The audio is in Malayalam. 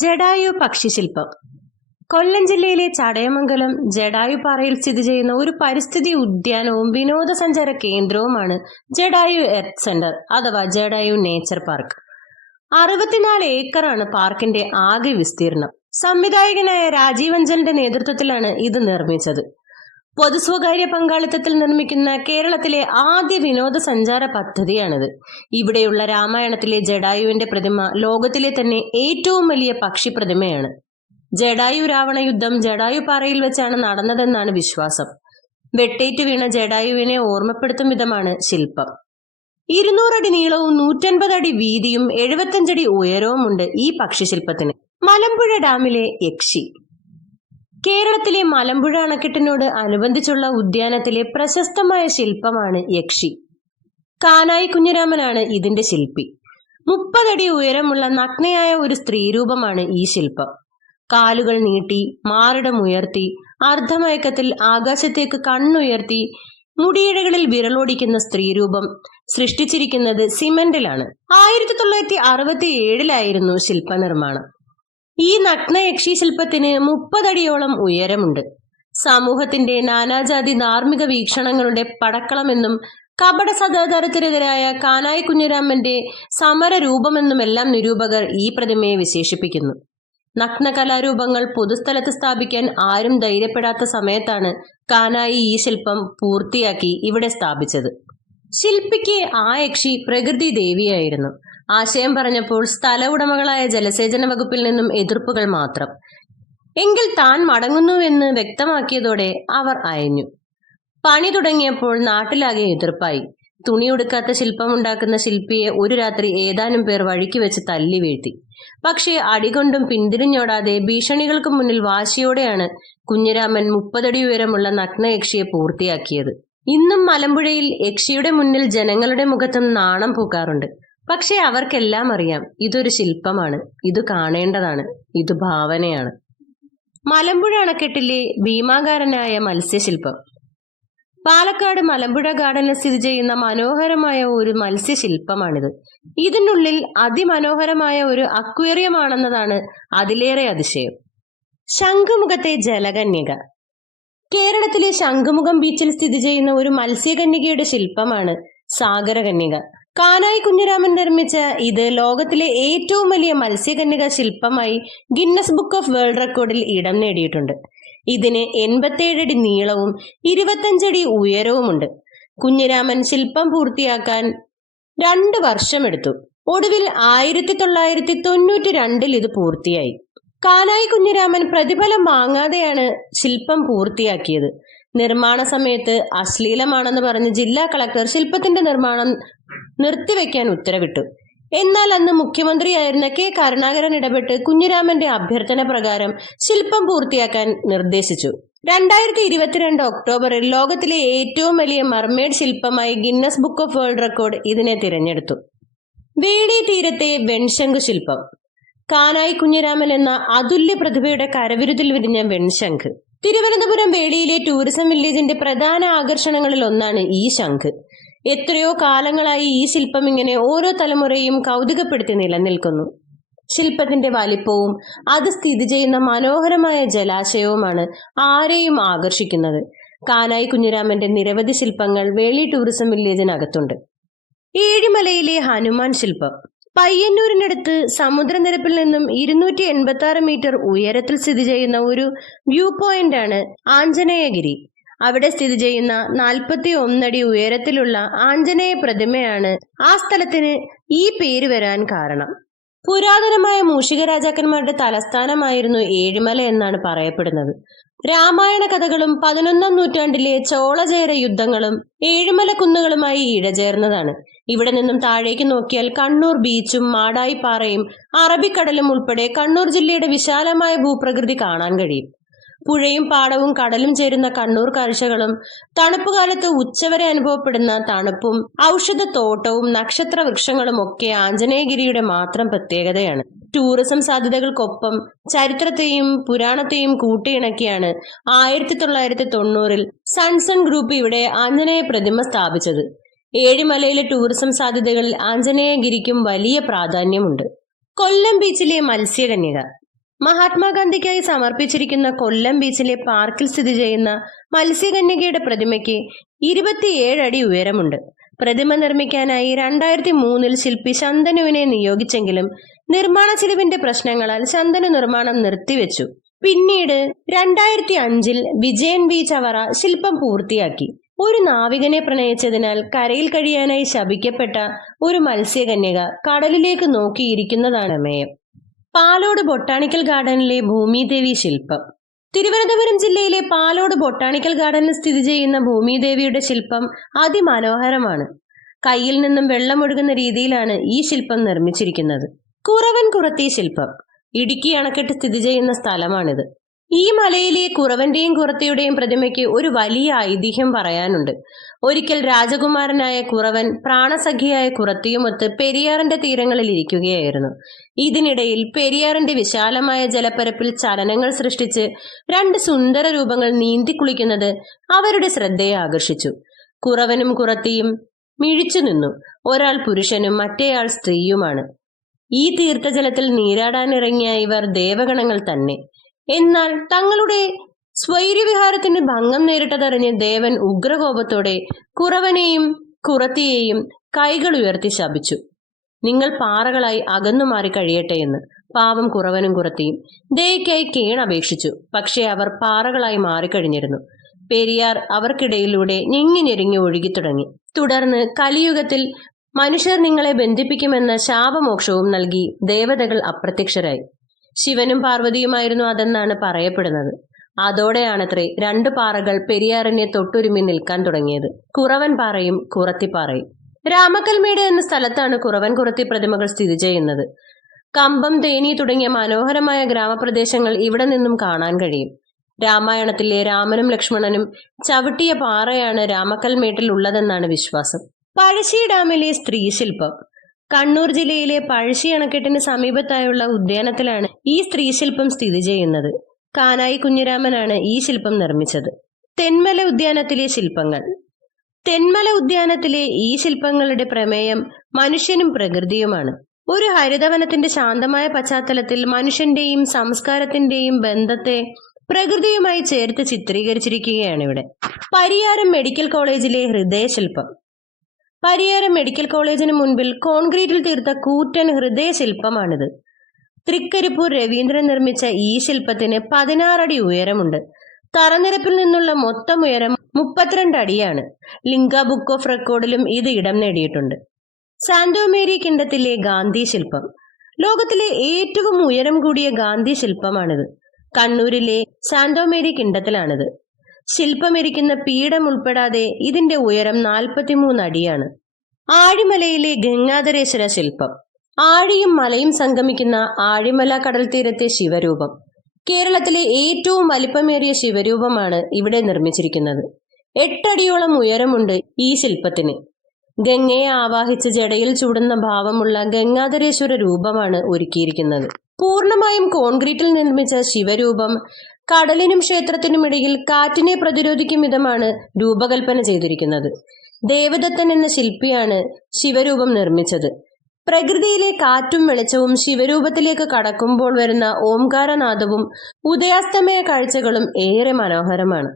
ജടായു പക്ഷിശില്പം. കൊല്ലം ജില്ലയിലെ ചടയമംഗലം ജടായുപാറയിൽ സ്ഥിതി ചെയ്യുന്ന ഒരു പരിസ്ഥിതി ഉദ്യാനവും വിനോദസഞ്ചാര കേന്ദ്രവുമാണ് ജടായു എർത്ത് സെന്റർ അഥവാ ജടായു നേച്ചർ പാർക്ക്. 64 ഏക്കറാണ് പാർക്കിന്റെ ആകെ വിസ്തീർണം. സംവിധായകനായ രാജീവ് അഞ്ചലിന്റെ നേതൃത്വത്തിലാണ് ഇത് നിർമ്മിച്ചത്. പൊതുസ്വകാര്യ പങ്കാളിത്തത്തിൽ നിർമ്മിക്കുന്ന കേരളത്തിലെ ആദ്യ വിനോദസഞ്ചാര പദ്ധതിയാണിത്. ഇവിടെയുള്ള രാമായണത്തിലെ ജടായുവിന്റെ പ്രതിമ ലോകത്തിലെ തന്നെ ഏറ്റവും വലിയ പക്ഷി പ്രതിമയാണ്. ജടായു രാവണ യുദ്ധം ജടായുപാറയിൽ വെച്ചാണ് നടന്നതെന്നാണ് വിശ്വാസം. വെട്ടേറ്റു വീണ ജടായുവിനെ ഓർമ്മപ്പെടുത്തും വിധമാണ് ശില്പം. 200 അടി നീളവും 150 അടി വീതിയും 75 അടി ഉയരവുമുണ്ട് ഈ പക്ഷിശില്പത്തിന്. മലമ്പുഴ ഡാമിലെ യക്ഷി. കേരളത്തിലെ മലമ്പുഴ അണക്കെട്ടിനോട് അനുബന്ധിച്ചുള്ള ഉദ്യാനത്തിലെ പ്രശസ്തമായ ശില്പമാണ് യക്ഷി. കാനായി കുഞ്ഞിരാമനാണ് ഇതിന്റെ ശില്പി. 30 അടി ഉയരമുള്ള നഗ്നയായ ഒരു സ്ത്രീരൂപമാണ് ഈ ശില്പം. കാലുകൾ നീട്ടി, മാറിടം ഉയർത്തി, അർദ്ധമയക്കത്തിൽ ആകാശത്തേക്ക് കണ്ണുയർത്തി, മുടിയിഴകളിൽ വിരലോടിക്കുന്ന സ്ത്രീരൂപം സൃഷ്ടിച്ചിരിക്കുന്നത് സിമന്റിലാണ്. 1967 ശില്പനിർമ്മാണം. ഈ നഗ്ന യക്ഷി ശില്പത്തിന് 30 അടിയോളം ഉയരമുണ്ട്. സമൂഹത്തിന്റെ നാനാജാതി ധാർമ്മിക വീക്ഷണങ്ങളുടെ പടക്കളമെന്നും കപട സദാചാരത്തിനെതിരായ കാനായി കുഞ്ഞിരാമന്റെ സമരരൂപമെന്നുമെല്ലാം നിരൂപകർ ഈ പ്രതിമയെ വിശേഷിപ്പിക്കുന്നു. നഗ്ന കലാരൂപങ്ങൾ പൊതുസ്ഥലത്ത് സ്ഥാപിക്കാൻ ആരും ധൈര്യപ്പെടാത്ത സമയത്താണ് കാനായി ഈ ശില്പം പൂർത്തിയാക്കി ഇവിടെ സ്ഥാപിച്ചത്. ശില്പിക്ക് ആ യക്ഷി പ്രകൃതി ദേവിയായിരുന്നു. ആശയം പറഞ്ഞപ്പോൾ സ്ഥല ഉടമകളായ ജലസേചന വകുപ്പിൽ നിന്നും എതിർപ്പുകൾ മാത്രം. എങ്കിൽ താൻ മടങ്ങുന്നുവെന്ന് വ്യക്തമാക്കിയതോടെ അവർ അയഞ്ഞു. പണി തുടങ്ങിയപ്പോൾ നാട്ടിലാകെ എതിർപ്പായി. തുണിയുടുക്കാത്ത ശില്പമുണ്ടാക്കുന്ന ശില്പിയെ ഒരു രാത്രി ഏതാനും പേർ വഴിക്ക് വെച്ച് തല്ലി വീഴ്ത്തി. പക്ഷേ അടികൊണ്ടും പിന്തിരിഞ്ഞോടാതെ ഭീഷണികൾക്ക് മുന്നിൽ വാശിയോടെയാണ് കുഞ്ഞിരാമൻ 30 അടി ഉയരമുള്ള നഗ്ന യക്ഷിയെ പൂർത്തിയാക്കിയത്. ഇന്നും മലമ്പുഴയിൽ യക്ഷിയുടെ മുന്നിൽ ജനങ്ങളുടെ മുഖത്തും നാണം പൂക്കാറുണ്ട്. പക്ഷെ അവർക്കെല്ലാം അറിയാം, ഇതൊരു ശില്പമാണ്, ഇത് കാണേണ്ടതാണ്, ഇത് ഭാവനയാണ്. മലമ്പുഴ അണക്കെട്ടിലെ ഭീമാകാരനായ മത്സ്യശില്പം. പാലക്കാട് മലമ്പുഴ ഗാർഡനിൽ സ്ഥിതി ചെയ്യുന്ന മനോഹരമായ ഒരു മത്സ്യശില്പമാണിത്. ഇതിനുള്ളിൽ അതിമനോഹരമായ ഒരു അക്വേറിയമാണെന്നതാണ് അതിലേറെ അതിശയം. ശംഖുമുഖത്തെ ജലകന്യക. കേരളത്തിലെ ശംഖുമുഖം ബീച്ചിൽ സ്ഥിതി ചെയ്യുന്ന ഒരു മത്സ്യകന്യകയുടെ ശില്പമാണ് സാഗരകന്യക. കാനായി കുഞ്ഞിരാമൻ നിർമ്മിച്ച ഇത് ലോകത്തിലെ ഏറ്റവും വലിയ മത്സ്യകന്യക ശില്പമായി ഗിന്നസ് ബുക്ക് ഓഫ് വേൾഡ് റെക്കോർഡിൽ ഇടം നേടിയിട്ടുണ്ട്. ഇതിന് 87 അടി നീളവും 25 അടി ഉയരവുമുണ്ട്. കുഞ്ഞിരാമൻ ശില്പം പൂർത്തിയാക്കാൻ 2 വർഷമെടുത്തു. ഒടുവിൽ 1992 ഇത് പൂർത്തിയായി. കാനായി കുഞ്ഞിരാമൻ പ്രതിഫലം വാങ്ങാതെയാണ് ശില്പം പൂർത്തിയാക്കിയത്. നിർമ്മാണ സമയത്ത് അശ്ലീലമാണെന്ന് പറഞ്ഞ് ജില്ലാ കളക്ടർ ശില്പത്തിന്റെ നിർമ്മാണം നിർത്തിവെക്കാൻ ഉത്തരവിട്ടു. എന്നാൽ അന്ന് മുഖ്യമന്ത്രിയായിരുന്ന കെ കരുണാകരൻ ഇടപെട്ട് കുഞ്ഞിരാമന്റെ അഭ്യർത്ഥന പ്രകാരം ശില്പം പൂർത്തിയാക്കാൻ നിർദ്ദേശിച്ചു. 2022 ഒക്ടോബറിൽ ലോകത്തിലെ ഏറ്റവും വലിയ മർമെയ്ഡ് ശില്പമായി Guinness book of world record ഇതിനെ തിരഞ്ഞെടുത്തു. വേളി തീരത്തെ വെൺശംഖ് ശില്പം. കാനായി കുഞ്ഞിരാമൻ എന്ന അതുല്യ പ്രതിഭയുടെ കരവിരുതിൽ വിരിഞ്ഞ വെൺശംഖ്. തിരുവനന്തപുരം വേളിയിലെ ടൂറിസം വില്ലേജിന്റെ പ്രധാന ആകർഷണങ്ങളിൽ ഒന്നാണ് ഈ ശംഖ്. എത്രയോ കാലങ്ങളായി ഈ ശില്പം ഇങ്ങനെ ഓരോ തലമുറയും കൗതുകപ്പെടുത്തി നിലനിൽക്കുന്നു. ശില്പത്തിന്റെ വലിപ്പവും അത് സ്ഥിതി ചെയ്യുന്ന മനോഹരമായ ജലാശയവുമാണ് ആരെയും ആകർഷിക്കുന്നത്. കാനായി കുഞ്ഞിരാമന്റെ നിരവധി ശില്പങ്ങൾ വേളി ടൂറിസം വില്ലേജിനകത്തുണ്ട്. ഏഴിമലയിലെ ഹനുമാൻ ശില്പം. പയ്യന്നൂരിനടുത്ത് സമുദ്രനിരപ്പിൽ നിന്നും 286 മീറ്റർ ഉയരത്തിൽ സ്ഥിതി ചെയ്യുന്ന ഒരു വ്യൂ പോയിന്റാണ് ആഞ്ജനേയഗിരി. അവിടെ സ്ഥിതി ചെയ്യുന്ന 41 അടി ഉയരത്തിലുള്ള ആഞ്ജനേയ പ്രതിമയാണ് ആ സ്ഥലത്തിന് ഈ പേര് വരാൻ കാരണം. പുരാതനമായ മൂഷിക രാജാക്കന്മാരുടെ തലസ്ഥാനമായിരുന്നു ഏഴിമല എന്നാണ് പറയപ്പെടുന്നത്. രാമായണ കഥകളും 11ാം നൂറ്റാണ്ടിലെ ചോളചേര യുദ്ധങ്ങളും ഏഴിമല കുന്നുകളുമായി ഇഴചേർന്നതാണ്. ഇവിടെ നിന്നും താഴേക്ക് നോക്കിയാൽ കണ്ണൂർ ബീച്ചും മാടായിപ്പാറയും അറബിക്കടലും ഉൾപ്പെടെ കണ്ണൂർ ജില്ലയുടെ വിശാലമായ ഭൂപ്രകൃതി കാണാൻ കഴിയും. പുഴയും പാടവും കടലും ചേരുന്ന കണ്ണൂർ കാഴ്ചകളും തണുപ്പുകാലത്ത് ഉച്ചവരെ അനുഭവപ്പെടുന്ന തണുപ്പും ഔഷധത്തോട്ടവും നക്ഷത്ര വൃക്ഷങ്ങളും ഒക്കെ ആഞ്ജനേയഗിരിയുടെ മാത്രം പ്രത്യേകതയാണ്. ടൂറിസം സാധ്യതകൾക്കൊപ്പം ചരിത്രത്തെയും പുരാണത്തെയും കൂട്ടിയിണക്കിയാണ് 1990 സൺസൺ ഗ്രൂപ്പ് ഇവിടെ ആഞ്ജനേയ പ്രതിമ സ്ഥാപിച്ചത്. ഏഴിമലയിലെ ടൂറിസം സാധ്യതകളിൽ ആഞ്ജനേയഗിരിക്കും വലിയ പ്രാധാന്യമുണ്ട്. കൊല്ലം ബീച്ചിലെ മത്സ്യകന്യക. മഹാത്മാഗാന്ധിക്കായി സമർപ്പിച്ചിരിക്കുന്ന കൊല്ലം ബീച്ചിലെ പാർക്കിൽ സ്ഥിതി ചെയ്യുന്ന മത്സ്യകന്യകയുടെ പ്രതിമയ്ക്ക് 27 അടി ഉയരമുണ്ട്. പ്രതിമ നിർമ്മിക്കാനായി 2003 ശില്പി ശന്തനുവിനെ നിയോഗിച്ചെങ്കിലും നിർമ്മാണ ചിലവിന്റെ പ്രശ്നങ്ങളാൽ ശന്തനു നിർമ്മാണം നിർത്തിവെച്ചു. പിന്നീട് 2005 വിജയൻ വി ചവറ ശില്പം പൂർത്തിയാക്കി. ഒരു നാവികനെ പ്രണയിച്ചതിനാൽ കരയിൽ കഴിയാനായി ശപിക്കപ്പെട്ട ഒരു മത്സ്യകന്യക കടലിലേക്ക് നോക്കിയിരിക്കുന്നതാണ് മേയം. പാലോട് ബൊട്ടാണിക്കൽ ഗാർഡനിലെ ഭൂമിദേവി ശില്പം. തിരുവനന്തപുരം ജില്ലയിലെ പാലോട് ബൊട്ടാണിക്കൽ ഗാർഡനിൽ സ്ഥിതി ചെയ്യുന്ന ഭൂമിദേവിയുടെ ശില്പം അതിമനോഹരമാണ്. കയ്യിൽ നിന്നും വെള്ളമൊഴുകുന്ന രീതിയിലാണ് ഈ ശില്പം നിർമ്മിച്ചിരിക്കുന്നത്. കുറവൻ കുറത്തി ശില്പം. ഇടുക്കി അണക്കെട്ട് സ്ഥിതി ചെയ്യുന്ന സ്ഥലമാണിത്. ഈ മലയിലെ കുറവന്റെയും കുറത്തിയുടെയും പ്രതിമയ്ക്ക് ഒരു വലിയ ഐതിഹ്യം പറയാനുണ്ട്. ഒരിക്കൽ രാജകുമാരനായ കുറവൻ പ്രാണസഖിയായ കുറത്തിയുമൊത്ത് പെരിയാറിന്റെ തീരങ്ങളിൽ ഇരിക്കുകയായിരുന്നു. ഇതിനിടയിൽ പെരിയാറിന്റെ വിശാലമായ ജലപ്പരപ്പിൽ ചലനങ്ങൾ സൃഷ്ടിച്ച് 2 സുന്ദര രൂപങ്ങൾ നീന്തിക്കുളിക്കുന്നത് അവരുടെ ശ്രദ്ധയെ ആകർഷിച്ചു. കുറവനും കുറത്തിയും മിഴിച്ചു നിന്നു. ഒരാൾ പുരുഷനും മറ്റേയാൾ സ്ത്രീയുമാണ്. ഈ തീർത്ഥജലത്തിൽ നീരാടാനിറങ്ങിയ ഇവർ ദേവഗണങ്ങൾ തന്നെ. എന്നാൽ തങ്ങളുടെ സ്വൈര്യവിഹാരത്തിന് ഭംഗം നേരിട്ടതറിഞ്ഞ് ദേവൻ ഉഗ്രകോപത്തോടെ കുറവനെയും കുറത്തിയെയും കൈകൾ ഉയർത്തി ശപിച്ചു. നിങ്ങൾ പാറകളായി അകന്നു മാറി കഴിയട്ടെ എന്ന്. പാവം കുറവനും കുറത്തിയും ദയക്കായി കേണപേക്ഷിച്ചു. പക്ഷെ അവർ പാറകളായി മാറിക്കഴിഞ്ഞിരുന്നു. പെരിയാർ അവർക്കിടയിലൂടെ ഞെങ്ങി ഞെരുങ്ങി ഒഴുകിത്തുടങ്ങി. തുടർന്ന് കലിയുഗത്തിൽ മനുഷ്യർ നിങ്ങളെ ബന്ധിപ്പിക്കുമെന്ന ശാപമോക്ഷവും നൽകി ദേവതകൾ അപ്രത്യക്ഷരായി. ശിവനും പാർവതിയുമായിരുന്നു അതെന്നാണ് പറയപ്പെടുന്നത്. അതോടെയാണത്രേ 2 പാറകൾ പെരിയാറിനെ തൊട്ടുരുമി നിൽക്കാൻ തുടങ്ങിയത്. കുറവൻ പാറയും കുറത്തിപ്പാറയും. രാമക്കൽമേട് എന്ന സ്ഥലത്താണ് കുറവൻ കുറത്തി പ്രതിമകൾ സ്ഥിതി ചെയ്യുന്നത്. കമ്പം, തേനി തുടങ്ങിയ മനോഹരമായ ഗ്രാമപ്രദേശങ്ങൾ ഇവിടെ നിന്നും കാണാൻ കഴിയും. രാമായണത്തിലെ രാമനും ലക്ഷ്മണനും ചവിട്ടിയ പാറയാണ് രാമക്കൽമേട്ടിൽ ഉള്ളതെന്നാണ് വിശ്വാസം. പഴശ്ശി ഡാമിലെ സ്ത്രീശില്പം. കണ്ണൂർ ജില്ലയിലെ പഴശ്ശി അണക്കെട്ടിന് സമീപത്തായുള്ള ഉദ്യാനത്തിലാണ് ഈ സ്ത്രീശില്പം സ്ഥിതി ചെയ്യുന്നത്. കാനായി കുഞ്ഞിരാമനാണ് ഈ ശില്പം നിർമ്മിച്ചത്. തെന്മല ഉദ്യാനത്തിലെ ശില്പങ്ങൾ. തെന്മല ഉദ്യാനത്തിലെ ഈ ശില്പങ്ങളുടെ പ്രമേയം മനുഷ്യനും പ്രകൃതിയുമാണ്. ഒരു ഹരിതവനത്തിന്റെ ശാന്തമായ പശ്ചാത്തലത്തിൽ മനുഷ്യന്റെയും സംസ്കാരത്തിന്റെയും ബന്ധത്തെ പ്രകൃതിയുമായി ചേർത്ത് ചിത്രീകരിച്ചിരിക്കുകയാണ് ഇവിടെ. പരിയാരം മെഡിക്കൽ കോളേജിലെ ഹൃദയശില്പം. പരിയാരം മെഡിക്കൽ കോളേജിന് മുൻപിൽ കോൺക്രീറ്റിൽ തീർത്ത കൂറ്റൻ ഹൃദയശില്പമാണിത്. തൃക്കരിപ്പൂർ രവീന്ദ്രൻ നിർമ്മിച്ച ഈ ശില്പത്തിന് 16 അടി ഉയരമുണ്ട്. തറനിരപ്പിൽ നിന്നുള്ള മൊത്തം ഉയരം 32 അടിയാണ്. ലിങ്ക ബുക്ക് ഓഫ് റെക്കോർഡിലും ഇത് ഇടം നേടിയിട്ടുണ്ട്. സാന്റോ മേരി കിണ്ടത്തിലെ ഗാന്ധി ശില്പം. ലോകത്തിലെ ഏറ്റവും ഉയരം കൂടിയ ഗാന്ധി ശില്പമാണിത്. കണ്ണൂരിലെ സാന്റോ മേരി കിണ്ടത്തിലാണിത്. ശില്പമിരിക്കുന്ന പീഠം ഉൾപ്പെടാതെ ഇതിന്റെ ഉയരം 43 അടിയാണ്. ആഴിമലയിലെ ഗംഗാധരേശ്വര ശില്പം. ആഴിയും മലയും സംഗമിക്കുന്ന ആഴിമല കടൽ തീരത്തെ ശിവരൂപം. കേരളത്തിലെ ഏറ്റവും വലിപ്പമേറിയ ശിവരൂപമാണ് ഇവിടെ നിർമ്മിച്ചിരിക്കുന്നത്. 8 അടിയോളം ഉയരമുണ്ട് ഈ ശില്പത്തിന്. ഗംഗയെ ആവാഹിച്ച് ജടയിൽ ചൂടുന്ന ഭാവമുള്ള ഗംഗാധരേശ്വര രൂപമാണ് ഒരുക്കിയിരിക്കുന്നത്. പൂർണ്ണമായും കോൺക്രീറ്റിൽ നിർമ്മിച്ച ശിവരൂപം കടലിനും ക്ഷേത്രത്തിനുമിടയിൽ കാറ്റിനെ പ്രതിരോധിക്കും വിധമാണ് രൂപകൽപ്പന ചെയ്തിരിക്കുന്നത്. ദേവദത്തൻ എന്ന ശില്പിയാണ് ശിവരൂപം നിർമ്മിച്ചത്. പ്രകൃതിയിലെ കാറ്റും വെളിച്ചവും ശിവരൂപത്തിലേക്ക് കടക്കുമ്പോൾ വരുന്ന ഓംകാരനാദവും ഉദയാസ്തമയ കാഴ്ചകളും ഏറെ മനോഹരമാണ്.